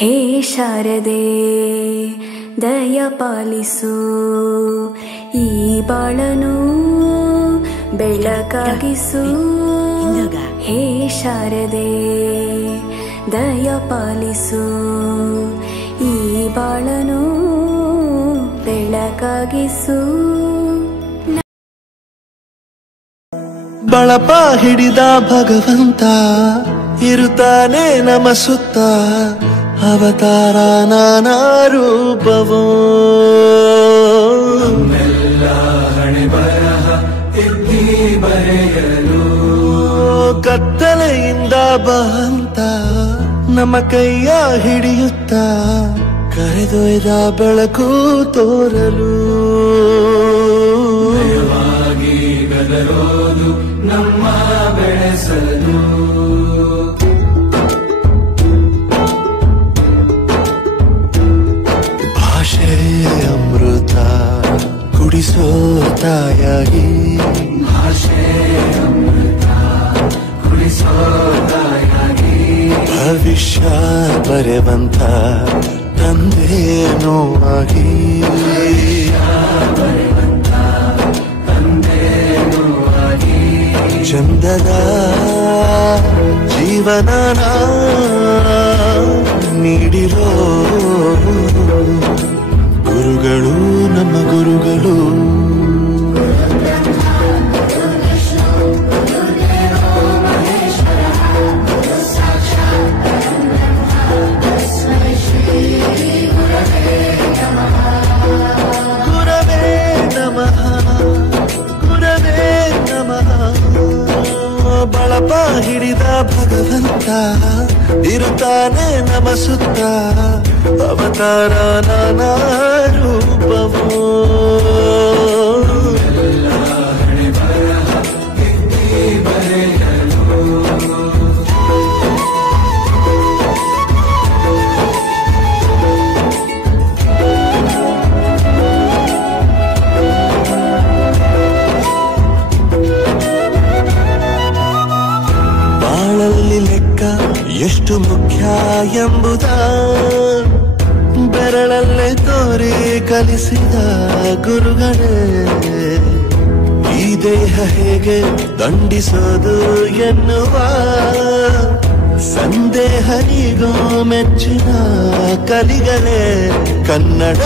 ಹೇ ಶಾರದೆ ದಯ ಪಾಲಿಸು, ಈ ಬಾಳನು ಬೆಳಕಾಗಿಸು. ಹೇ ಶಾರದೆ ದಯ ಪಾಲಿಸು, ಈ ಬಾಳನು ಬೆಳಕಾಗಿಸು. ಬಳಪ ಹಿಡಿದ ಭಗವಂತ ಇರುತ್ತಾನೆ ನಮ ಸುತ್ತ, ಅವತಾರ ನಾನಾ ರೂಪವೋ. ನಮ್ಮೆಲ್ಲ ಹಣೆ ಬರಹ ತಿದ್ದಿ ಬರೆಯಲು, ಕತ್ತಲೆಯಿಂದ ಬಹಂತ ನಮ್ಮ ಕೈಯ ಹಿಡಿಯುತ್ತ, ಕರೆದೊಯ್ದ ಬೆಳಕು ತೋರಲು. ನಯವಾಗಿ ಗದರೋದು ನಮ್ಮ ಬೆಳೆಸಲು, ಭಾಷೆ ಅಮೃತ ಕುಡಿಸೋ ತಾಯಾಗಿ, ಭಾಷೆ ಅಮೃತ ಕುಡಿಸೋ ತಾಯಾಗಿ, ಭವಿಷ್ಯ ಬರೆವಂತ ತಂದೇನೋ ಆಗಿ, ಚಂದದ ಜೀವನ ನೀಡಿರೋ ಗುರುಗಳು ನಮ್ಮ ಗುರುಗಳು. ಗುರವೇ ನಮಃ ಗುರವೇ ನಮಃ. ಬಳಪ ಹಿಡಿದ ಭಗವಂತ ಇರುತ್ತಾನೆ ನಮ ಸುತ್ತ, ಅವತಾರ ನಾನಾ ರೂಪವೋ. ಬಾಳಲ್ಲಿ ಲೆಕ್ಕ ಎಷ್ಟು ಮುಖ್ಯ ಎಂಬುದ ಬೆರಳಲ್ಲೇ ತೋರಿ ಕಲಿಸಿದ ಗುರುಗಳೇ. ಈ ದೇಹ ಹೇಗೆ ದಂಡಿಸೋದು ಎನ್ನುವ ಸಂದೇಹನಿಗೋ ಮೆಚ್ಚಿನ ಕಲಿಗಳೇ. ಕನ್ನಡ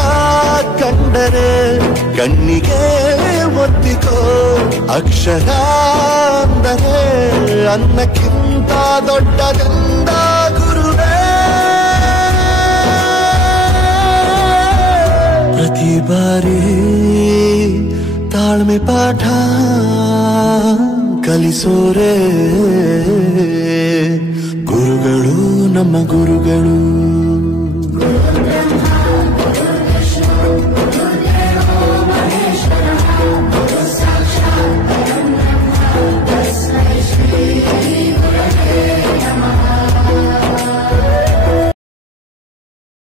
ಕಂಡರೆ ಕಣ್ಣಿಗೆ ಒತ್ತಿಕೋ, ಅಕ್ಷರ ಅಂದರೆ ಅನ್ನಕ್ಕಿಂತ ದೊಡ್ಡದೆಂದ ಗುರುವೇ. ಪ್ರತಿ ಬಾರಿ ತಾಳ್ಮೆ ಪಾಠ ಕಲಿಸೋರೆ ಗುರುಗಳು ನಮ್ಮ ಗುರುಗಳು.